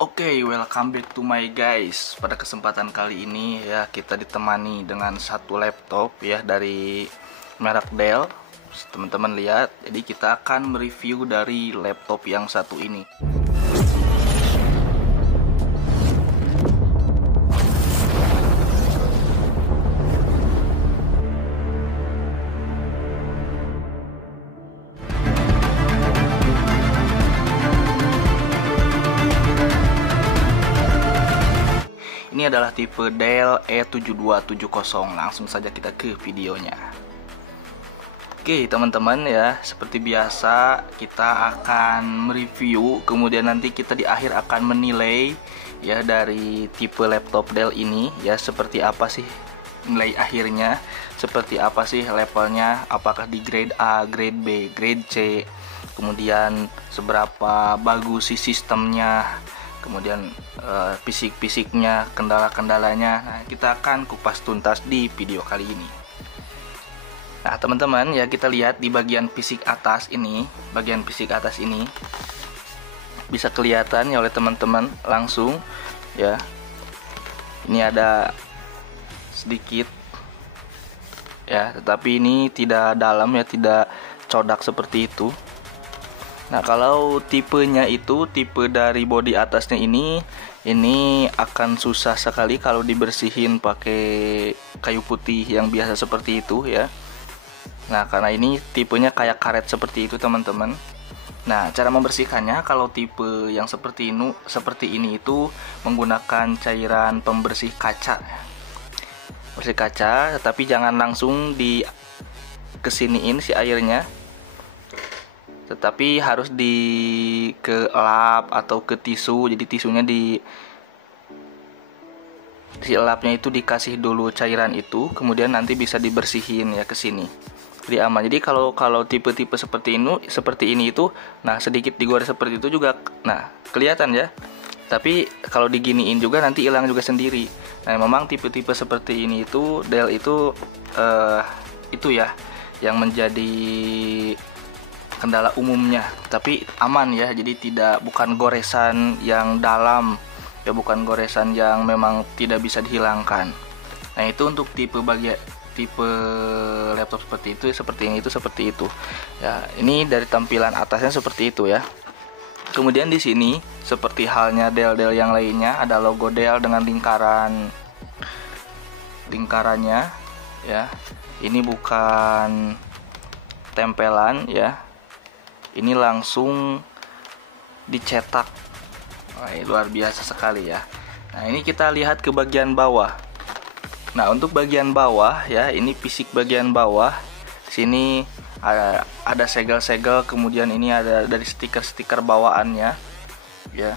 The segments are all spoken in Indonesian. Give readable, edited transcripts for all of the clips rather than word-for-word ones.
Oke, welcome back to my guys. Pada kesempatan kali ini ya kita ditemani dengan satu laptop ya dari merek Dell. Teman-teman lihat, jadi kita akan mereview dari laptop yang satu ini. Ini adalah tipe Dell E7270. Langsung saja kita ke videonya. Oke teman-teman ya, seperti biasa kita akan mereview, kemudian nanti kita di akhir akan menilai ya dari tipe laptop Dell ini ya, seperti apa sih nilai akhirnya, seperti apa sih levelnya, apakah di grade A, grade B, grade C, kemudian seberapa bagus sih sistemnya, kemudian fisik-fisiknya, kendala-kendalanya. Nah, kita akan kupas tuntas di video kali ini. Nah, teman-teman ya, kita lihat di bagian fisik atas ini, bisa kelihatan ya oleh teman-teman langsung ya. Ini ada sedikit ya, tetapi ini tidak dalam ya, tidak codak seperti itu. Nah, kalau tipenya itu, tipe dari bodi atasnya ini akan susah sekali kalau dibersihin pakai kayu putih yang biasa seperti itu ya. Nah, karena ini tipenya kayak karet seperti itu teman-teman. Nah, cara membersihkannya kalau tipe yang seperti ini itu menggunakan cairan pembersih kaca. Bersih kaca, tetapi jangan langsung di kesiniin si airnya, tetapi harus ke lap atau ke tisu. Jadi tisunya si lapnya itu dikasih dulu cairan itu, kemudian nanti bisa dibersihin ya ke sini. Jadi aman. Jadi kalau tipe-tipe seperti ini itu, nah sedikit digoreng seperti itu juga, nah kelihatan ya. Tapi kalau diginiin juga nanti hilang juga sendiri. Nah, memang tipe-tipe seperti ini itu Dell itu ya yang menjadi kendala umumnya, tapi aman ya. Jadi bukan goresan yang dalam ya, bukan goresan yang memang tidak bisa dihilangkan. Nah, itu untuk tipe laptop seperti itu ya. Ini dari tampilan atasnya seperti itu ya. Kemudian di sini seperti halnya Dell yang lainnya, ada logo Dell dengan lingkarannya ya. Ini bukan tempelan ya, ini langsung dicetak. Wah, luar biasa sekali ya. Nah, ini kita lihat ke bagian bawah. Nah, untuk bagian bawah ya, ini fisik bagian bawah. Sini ada segel-segel, kemudian ini ada dari stiker-stiker bawaannya ya.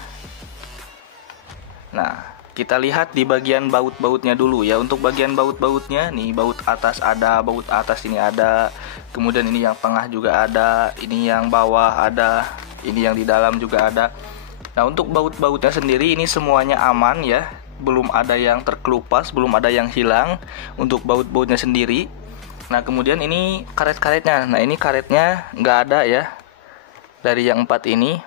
Nah, kita lihat di bagian baut-bautnya dulu ya. Untuk bagian baut-bautnya nih, baut atas ini ada, kemudian ini yang tengah juga ada, ini yang bawah ada, ini yang di dalam juga ada. Nah, untuk baut-bautnya sendiri ini semuanya aman ya, belum ada yang terkelupas, belum ada yang hilang untuk baut-bautnya sendiri. Nah, kemudian ini karet-karetnya. Nah, ini karetnya nggak ada ya dari yang 4 ini.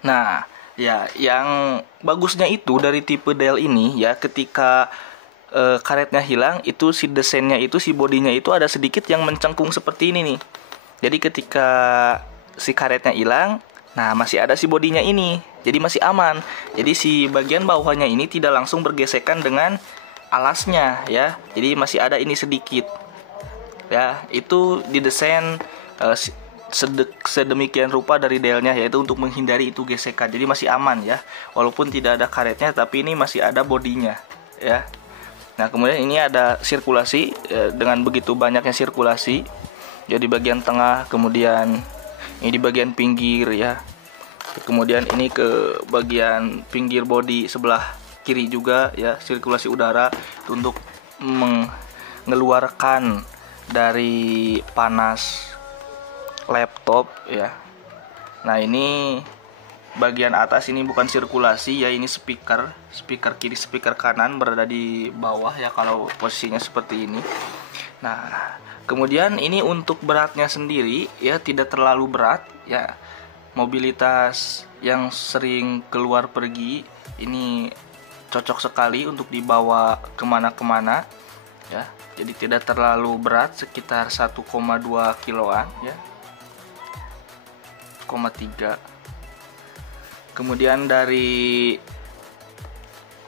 Nah ya, yang bagusnya itu dari tipe Dell ini ya, ketika karetnya hilang, itu si desainnya itu, si bodinya itu ada sedikit yang mencengkung seperti ini nih. Jadi ketika si karetnya hilang, nah masih ada si bodinya ini, jadi masih aman. Jadi si bagian bawahnya ini tidak langsung bergesekan dengan alasnya ya. Jadi masih ada ini sedikit ya. Itu didesain sedemikian rupa dari Dell-nya, yaitu untuk menghindari itu gesekan. Jadi masih aman ya, walaupun tidak ada karetnya, tapi ini masih ada bodinya ya. Nah, kemudian ini ada sirkulasi dengan begitu banyaknya sirkulasi ya di bagian tengah, kemudian ini di bagian pinggir ya, kemudian ini ke bagian pinggir bodi sebelah kiri juga ya, sirkulasi udara untuk mengeluarkan dari panas laptop ya. Nah, ini bagian atas ini bukan sirkulasi ya, ini speaker kiri, speaker kanan berada di bawah ya kalau posisinya seperti ini. Nah, kemudian ini untuk beratnya sendiri ya, tidak terlalu berat ya. Mobilitas yang sering keluar pergi, ini cocok sekali untuk dibawa kemana-kemana ya. Jadi tidak terlalu berat, sekitar 1,2 kiloan ya, 1,3. Kemudian dari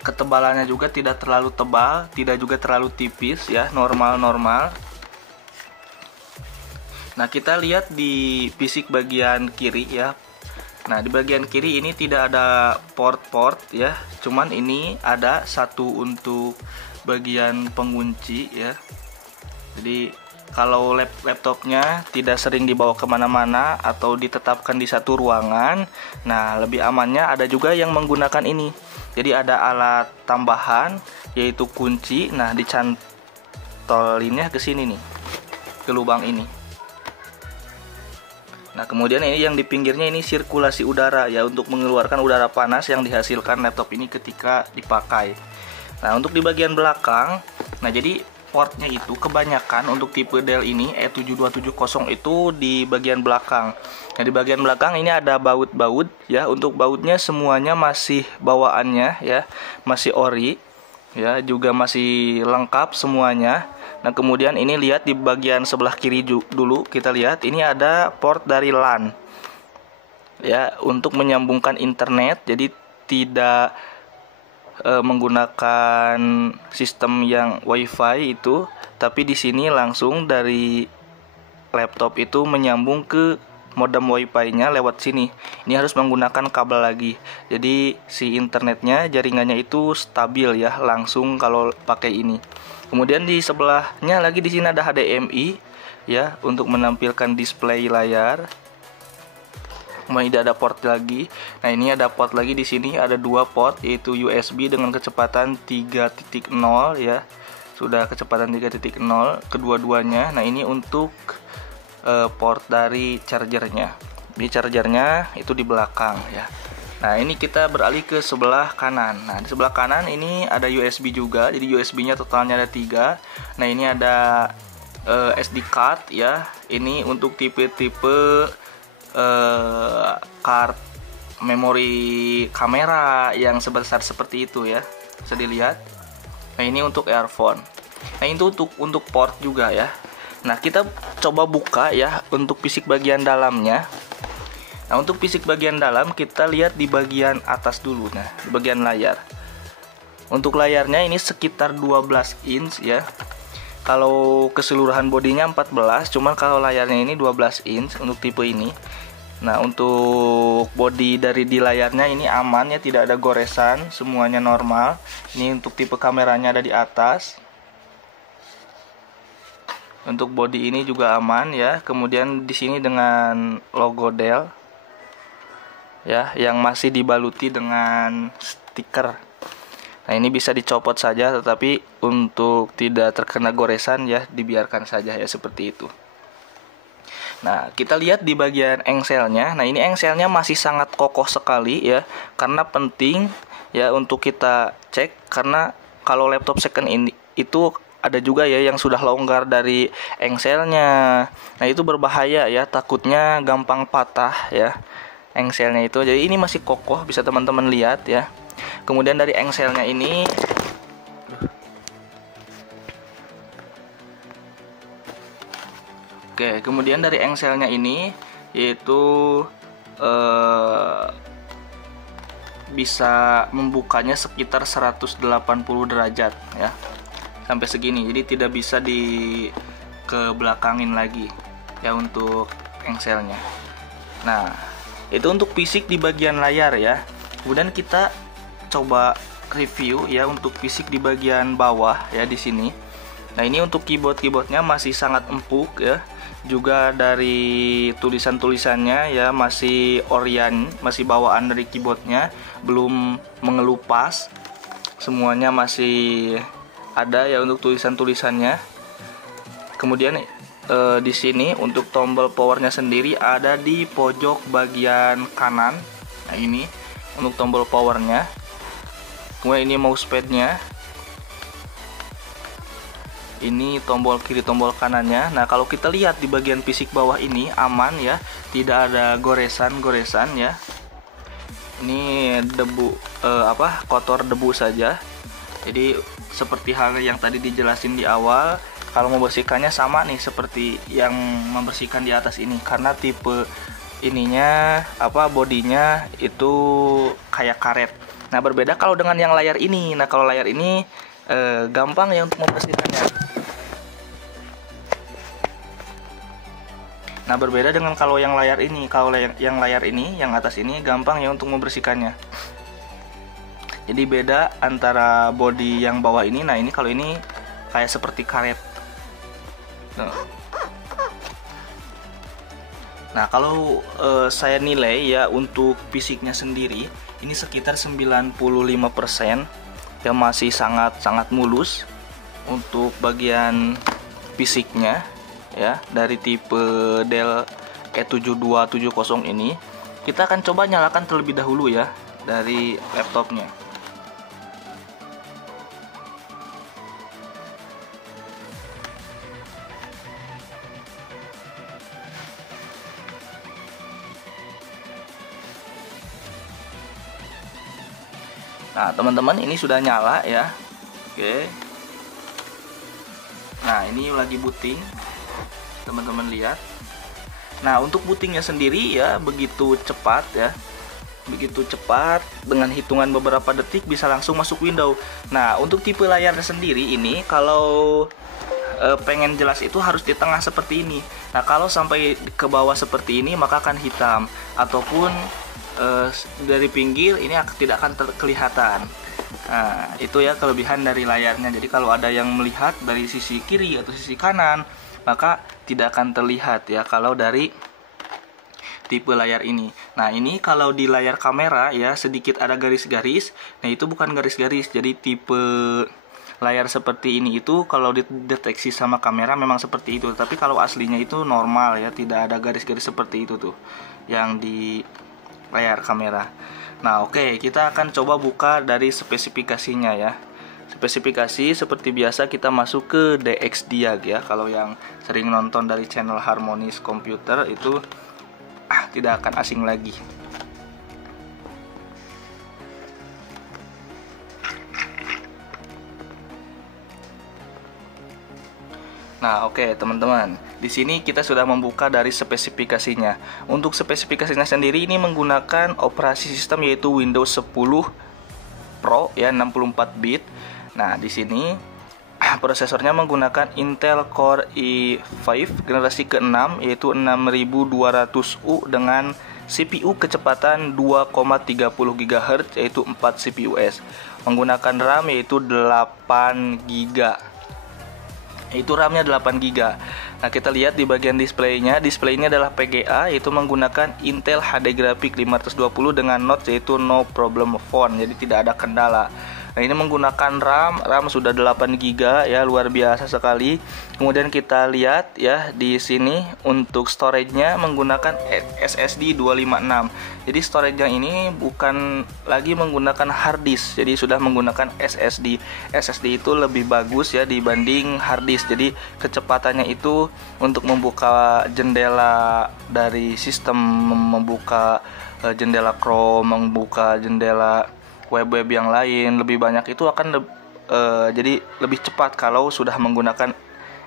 ketebalannya juga tidak terlalu tebal, tidak juga terlalu tipis ya, normal-normal. Nah, kita lihat di fisik bagian kiri ya. Nah, di bagian kiri ini tidak ada port-port ya, cuman ini ada satu untuk bagian pengunci ya. Jadi kalau laptopnya tidak sering dibawa kemana-mana atau ditetapkan di satu ruangan, nah lebih amannya ada juga yang menggunakan ini. Jadi ada alat tambahan yaitu kunci. Nah, dicantolinnya ke sini nih, ke lubang ini. Nah, kemudian ini yang di pinggirnya ini sirkulasi udara ya, untuk mengeluarkan udara panas yang dihasilkan laptop ini ketika dipakai. Nah, untuk di bagian belakang, nah jadi portnya itu kebanyakan untuk tipe Dell ini E7270 itu di bagian belakang. Nah, di bagian belakang ini ada baut-baut ya. Untuk bautnya semuanya masih bawaannya ya, masih ori ya, juga masih lengkap semuanya. Nah, kemudian ini lihat di bagian sebelah kiri dulu, kita lihat ini ada port dari LAN ya, untuk menyambungkan internet. Jadi tidak menggunakan sistem yang WiFi itu, tapi di sini langsung dari laptop itu menyambung ke modem WiFi-nya lewat sini. Ini harus menggunakan kabel lagi. Jadi si internetnya, jaringannya itu stabil ya, langsung kalau pakai ini. Kemudian di sebelahnya lagi di sini ada HDMI ya, untuk menampilkan display layar. Kemudian tidak ada port lagi. Nah, ini ada port lagi di sini, ada dua port yaitu USB dengan kecepatan 3.0 ya. Sudah kecepatan 3.0 kedua-duanya. Nah, ini untuk port dari chargernya. Di chargernya itu di belakang ya. Nah, ini kita beralih ke sebelah kanan. Nah, di sebelah kanan ini ada USB juga. Jadi USB-nya totalnya ada 3. Nah, ini ada SD card ya. Ini untuk tipe-tipe card memori kamera yang sebesar seperti itu ya, bisa dilihat. Nah, ini untuk earphone. Nah, itu untuk port juga ya. Nah, kita coba buka ya untuk fisik bagian dalamnya. Nah, untuk fisik bagian dalam kita lihat di bagian atas dulu. Nah, di bagian layar. Untuk layarnya ini sekitar 12 inch ya. Kalau keseluruhan bodinya 14, cuman kalau layarnya ini 12 inch untuk tipe ini. Nah, untuk bodi dari di layarnya ini aman ya, tidak ada goresan, semuanya normal. Ini untuk tipe kameranya ada di atas. Untuk bodi ini juga aman ya. Kemudian di sini dengan logo Dell ya, yang masih dibaluti dengan stiker. Nah, ini bisa dicopot saja, tetapi untuk tidak terkena goresan ya, dibiarkan saja ya seperti itu. Nah, kita lihat di bagian engselnya. Nah, ini engselnya masih sangat kokoh sekali ya, karena penting ya untuk kita cek, karena kalau laptop second ini itu ada juga ya yang sudah longgar dari engselnya. Nah, itu berbahaya ya, takutnya gampang patah ya engselnya itu. Jadi ini masih kokoh, bisa teman-teman lihat ya. Kemudian dari engselnya ini Oke, kemudian dari engselnya ini yaitu bisa membukanya sekitar 180 derajat ya, sampai segini. Jadi tidak bisa dikebelakangin lagi ya untuk engselnya. Nah, itu untuk fisik di bagian layar ya. Kemudian kita coba review ya untuk fisik di bagian bawah ya di sini. Nah, ini untuk keyboardnya masih sangat empuk ya. Juga dari tulisan-tulisannya ya masih orian, masih bawaan dari keyboardnya, belum mengelupas. Semuanya masih ada ya untuk tulisan-tulisannya. Kemudian di sini untuk tombol powernya sendiri ada di pojok bagian kanan. Nah, ini untuk tombol powernya. Kemudian ini mousepadnya. Ini tombol kiri, tombol kanannya. Nah, kalau kita lihat di bagian fisik bawah ini aman ya, tidak ada goresan ya. Ini debu kotor debu saja. Jadi seperti hal yang tadi dijelasin di awal, kalau membersihkannya sama nih seperti yang membersihkan di atas ini, karena tipe ininya bodinya itu kayak karet. Nah, berbeda kalau dengan yang layar ini. Nah, kalau layar ini gampang ya untuk membersihkannya. Nah, berbeda dengan kalau yang layar ini. Kalau yang layar ini, yang atas ini gampang ya untuk membersihkannya. Jadi beda antara body yang bawah ini. Nah, ini kalau ini kayak seperti karet. Nah, kalau saya nilai ya untuk fisiknya sendiri, ini sekitar 95%, ya masih sangat mulus untuk bagian fisiknya ya, dari tipe Dell E7270 ini. Kita akan coba nyalakan terlebih dahulu ya dari laptopnya. Nah, teman-teman, ini sudah nyala ya. Oke. Nah, ini lagi booting. Teman-teman lihat. Nah, untuk bootingnya sendiri ya begitu cepat ya. Begitu cepat, dengan hitungan beberapa detik bisa langsung masuk Windows. Nah, untuk tipe layarnya sendiri ini kalau pengen jelas itu harus di tengah seperti ini. Nah, kalau sampai ke bawah seperti ini maka akan hitam, ataupun dari pinggir ini tidak akan kelihatan. Nah, itu ya kelebihan dari layarnya. Jadi kalau ada yang melihat dari sisi kiri atau sisi kanan, maka tidak akan terlihat ya kalau dari tipe layar ini. Nah, ini kalau di layar kamera ya sedikit ada garis-garis. Nah, itu bukan garis-garis. Jadi tipe layar seperti ini itu kalau dideteksi sama kamera memang seperti itu. Tapi kalau aslinya itu normal ya, tidak ada garis-garis seperti itu tuh yang di layar kamera. Nah, oke, kita akan coba buka dari spesifikasinya ya. Spesifikasi seperti biasa kita masuk ke DXDiag ya. Kalau yang sering nonton dari channel Harmonis Komputer itu tidak akan asing lagi. Nah, oke teman-teman. Di sini kita sudah membuka dari spesifikasinya. Untuk spesifikasinya sendiri ini menggunakan operasi sistem yaitu Windows 10 Pro ya, 64 bit. Nah, di sini prosesornya menggunakan Intel Core i5 generasi ke-6 yaitu 6200U dengan CPU kecepatan 2,30 GHz yaitu 4 CPUs. Menggunakan RAM yaitu 8 GB. Itu RAM-nya 8 GB. Nah, kita lihat di bagian displaynya adalah PGA yaitu menggunakan Intel HD Graphics 520 dengan notes yaitu no problem phone, jadi tidak ada kendala. Nah, ini menggunakan RAM sudah 8 GB ya, luar biasa sekali. Kemudian kita lihat ya di sini untuk storage-nya menggunakan SSD 256. Jadi storage-nya ini bukan lagi menggunakan hard disk, jadi sudah menggunakan SSD. SSD itu lebih bagus ya dibanding hard disk. Jadi kecepatannya itu untuk membuka jendela dari sistem, membuka jendela Chrome, membuka jendela web-web yang lain lebih banyak itu akan jadi lebih cepat kalau sudah menggunakan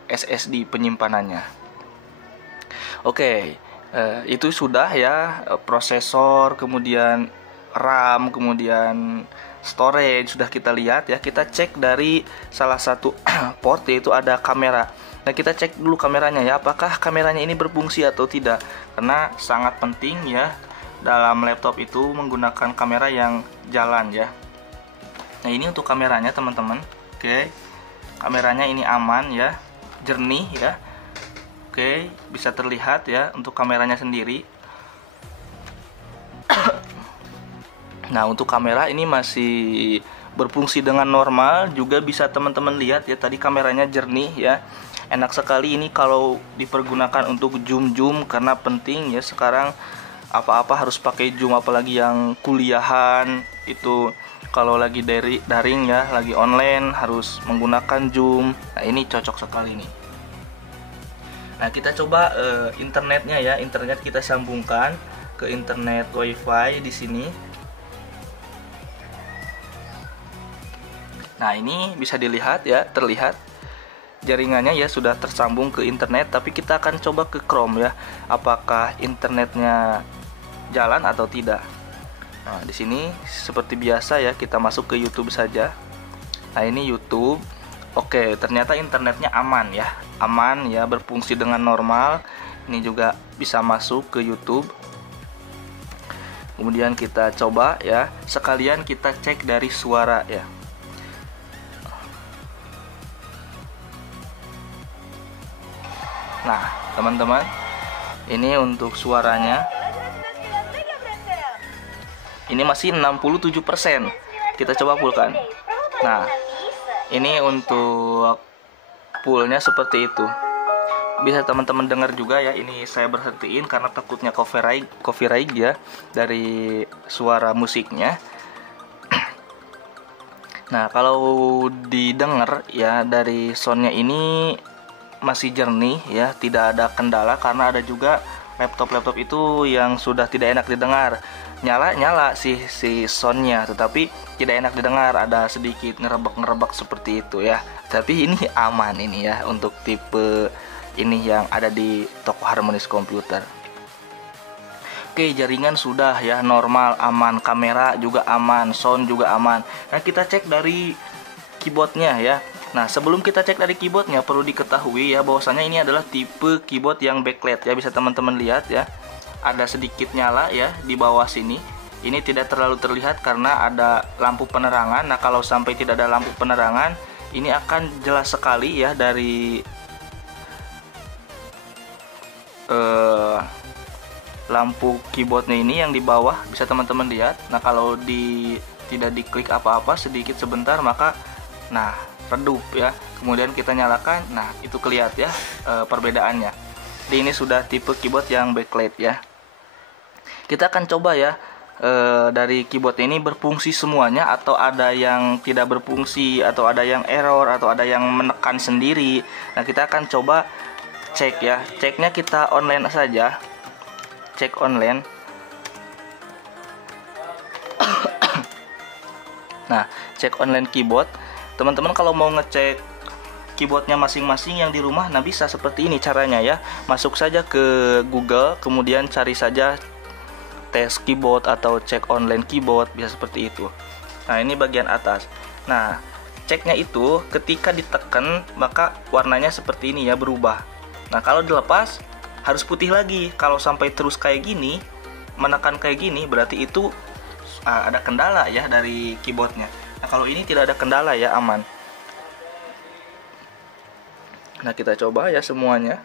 SSD penyimpanannya. Oke, itu sudah ya prosesor, kemudian RAM, kemudian storage sudah kita lihat ya. Kita cek dari salah satu port yaitu ada kamera. Nah, kita cek dulu kameranya ya, apakah kameranya ini berfungsi atau tidak, karena sangat penting ya dalam laptop itu menggunakan kamera yang jalan ya. Nah, ini untuk kameranya teman-teman. Oke, kameranya ini aman ya, jernih ya. Oke, bisa terlihat ya untuk kameranya sendiri. Nah, untuk kamera ini masih berfungsi dengan normal. Juga bisa teman-teman lihat ya, tadi kameranya jernih ya. Enak sekali ini kalau dipergunakan untuk zoom karena penting ya sekarang apa-apa harus pakai zoom, apalagi yang kuliahan itu kalau lagi daring ya, lagi online harus menggunakan zoom. Nah, ini cocok sekali nih. Nah, kita coba internetnya ya. Internet kita sambungkan ke internet WiFi di sini. Nah, ini bisa dilihat ya, terlihat jaringannya ya sudah tersambung ke internet, tapi kita akan coba ke Chrome ya, apakah internetnya jalan atau tidak. Nah, di sini seperti biasa ya, kita masuk ke YouTube saja. Nah, ini YouTube. Oke, ternyata internetnya aman ya, berfungsi dengan normal. Ini juga bisa masuk ke YouTube. Kemudian kita coba ya, sekalian kita cek dari suara ya. Nah, teman-teman, ini untuk suaranya. Ini masih 67%. Kita coba fullkan. Nah, ini untuk fullnya seperti itu. Bisa teman-teman dengar juga ya, ini saya berhentiin karena takutnya copyright ya dari suara musiknya. Nah, kalau didengar ya dari soundnya ini masih jernih ya, tidak ada kendala, karena ada juga laptop itu yang sudah tidak enak didengar. Nyala si soundnya, tetapi tidak enak didengar, ada sedikit ngerebek seperti itu ya. Tapi ini aman ini ya untuk tipe ini yang ada di toko Harmonis Komputer. Oke, jaringan sudah ya normal, aman, kamera juga aman, sound juga aman. Nah, kita cek dari keyboardnya ya. Nah, sebelum kita cek dari keyboardnya, perlu diketahui ya bahwasanya ini adalah tipe keyboard yang backlight ya. Bisa teman-teman lihat ya, ada sedikit nyala ya di bawah sini. Ini tidak terlalu terlihat karena ada lampu penerangan. Nah, kalau sampai tidak ada lampu penerangan, ini akan jelas sekali ya dari lampu keyboardnya ini yang di bawah, bisa teman-teman lihat. Nah, kalau tidak diklik apa-apa sedikit sebentar, maka nah redup ya. Kemudian kita nyalakan, nah itu kelihatan ya perbedaannya. Jadi ini sudah tipe keyboard yang backlight ya. Kita akan coba ya dari keyboard ini berfungsi semuanya, atau ada yang tidak berfungsi, atau ada yang error, atau ada yang menekan sendiri. Nah, kita akan coba cek ya. Ceknya kita online saja. Cek online. Nah, cek online keyboard. Teman-teman kalau mau ngecek keyboardnya masing-masing yang di rumah, nah bisa seperti ini caranya ya. Masuk saja ke Google, kemudian cari saja tes keyboard atau cek online keyboard, bisa seperti itu. Nah, ini bagian atas. Nah, ceknya itu ketika ditekan maka warnanya seperti ini ya, berubah. Nah, kalau dilepas harus putih lagi. Kalau sampai terus kayak gini, menekan kayak gini, berarti itu ada kendala ya dari keyboardnya. Nah, kalau ini tidak ada kendala ya, aman. Nah, kita coba ya semuanya.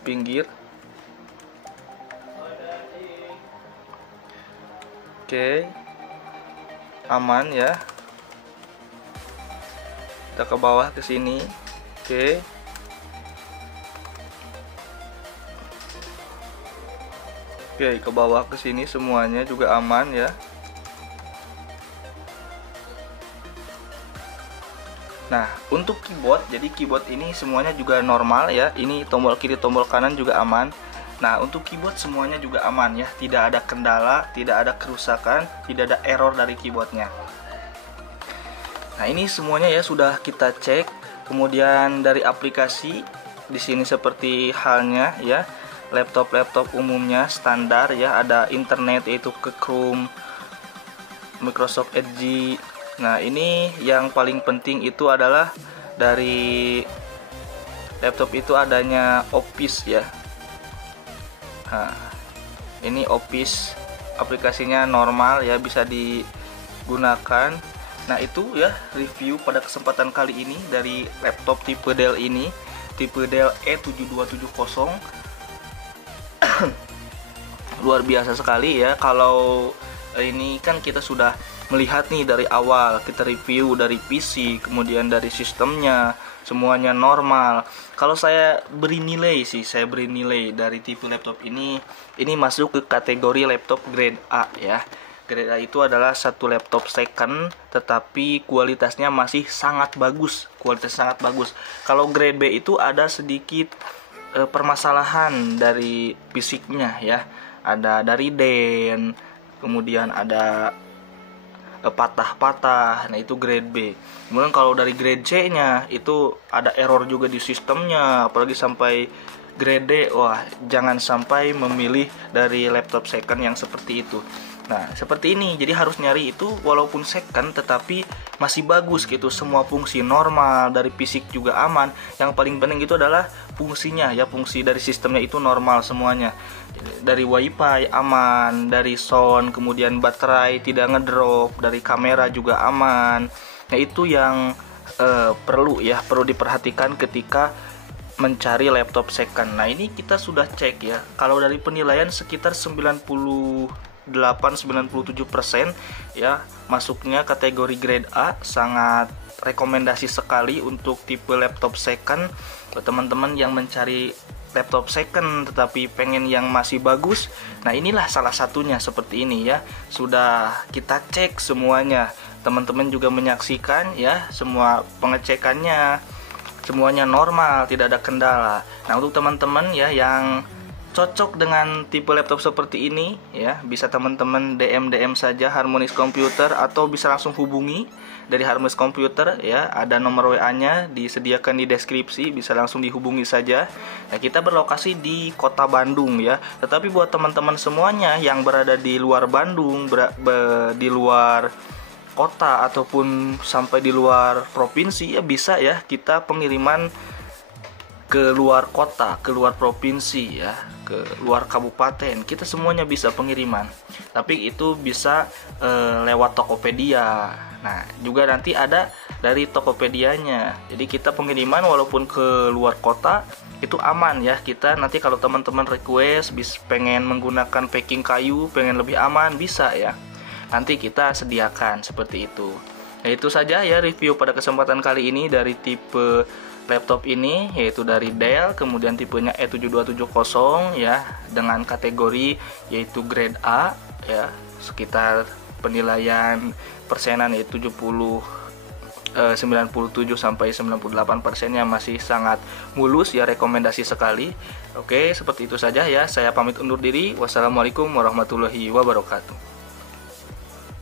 Pinggir. Oke. Aman ya. Kita ke bawah ke sini. Oke. Oke, ke bawah ke sini semuanya juga aman ya. Nah, untuk keyboard, jadi keyboard ini semuanya juga normal ya. Ini tombol kiri, tombol kanan juga aman. Nah, untuk keyboard semuanya juga aman ya. Tidak ada kendala, tidak ada kerusakan, tidak ada error dari keyboardnya. Nah, ini semuanya ya sudah kita cek. Kemudian dari aplikasi, di sini seperti halnya ya, laptop umumnya standar ya, ada internet yaitu ke Chrome, Microsoft Edge. Nah, ini yang paling penting itu adalah dari laptop itu adanya Office ya. Nah, ini Office aplikasinya normal ya, bisa digunakan. Nah, itu ya review pada kesempatan kali ini dari laptop tipe Dell ini, tipe Dell E7270. Luar biasa sekali ya. Kalau ini kan kita sudah melihat nih dari awal, kita review dari PC, kemudian dari sistemnya, semuanya normal. Kalau saya beri nilai dari tipe laptop ini masuk ke kategori laptop grade A ya. Grade A itu adalah satu laptop second, tetapi kualitasnya masih sangat bagus, Kalau grade B itu ada sedikit permasalahan dari fisiknya ya. Ada dari DEN, kemudian ada patah-patah. Nah, itu grade B. Kemudian kalau dari grade C-nya itu ada error juga di sistemnya, apalagi sampai grade D. Wah, jangan sampai memilih dari laptop second yang seperti itu. Nah, seperti ini. Jadi harus nyari itu walaupun second tetapi masih bagus gitu. Semua fungsi normal, dari fisik juga aman. Yang paling penting itu adalah fungsinya ya, fungsi dari sistemnya itu normal semuanya. Dari wifi aman, dari sound, kemudian baterai tidak ngedrop, dari kamera juga aman. Nah, itu yang perlu diperhatikan ketika mencari laptop second. Nah, ini kita sudah cek ya. Kalau dari penilaian sekitar 98-97% ya, masuknya kategori grade A. Sangat rekomendasi sekali untuk tipe laptop second buat teman-teman yang mencari laptop second tetapi pengen yang masih bagus. Nah, inilah salah satunya seperti ini ya. Sudah kita cek semuanya. Teman-teman juga menyaksikan ya, semua pengecekannya semuanya normal, tidak ada kendala. Nah, untuk teman-teman ya yang cocok dengan tipe laptop seperti ini ya, bisa teman-teman DM saja Harmonis Computer atau bisa langsung hubungi dari Harmonis Computer ya, ada nomor WA-nya disediakan di deskripsi, bisa langsung dihubungi saja. Nah, kita berlokasi di Kota Bandung ya. Tetapi buat teman-teman semuanya yang berada di luar Bandung, di luar kota ataupun sampai di luar provinsi ya, bisa ya kita pengiriman ke luar kota, ke luar provinsi ya, ke luar kabupaten. Kita semuanya bisa pengiriman. Tapi itu bisa lewat Tokopedia. Nah, juga nanti ada dari Tokopedianya. Jadi kita pengiriman walaupun ke luar kota itu aman ya. Kita nanti kalau teman-teman request pengen menggunakan packing kayu, pengen lebih aman, bisa ya. Nanti kita sediakan seperti itu. Nah, itu saja ya review pada kesempatan kali ini dari tipe laptop ini, yaitu dari Dell, kemudian tipenya E7270 ya, dengan kategori yaitu grade A ya, sekitar penilaian persenan yaitu 97 sampai 98%-nya masih sangat mulus ya, rekomendasi sekali. Oke, seperti itu saja ya, saya pamit undur diri. Wassalamualaikum warahmatullahi wabarakatuh.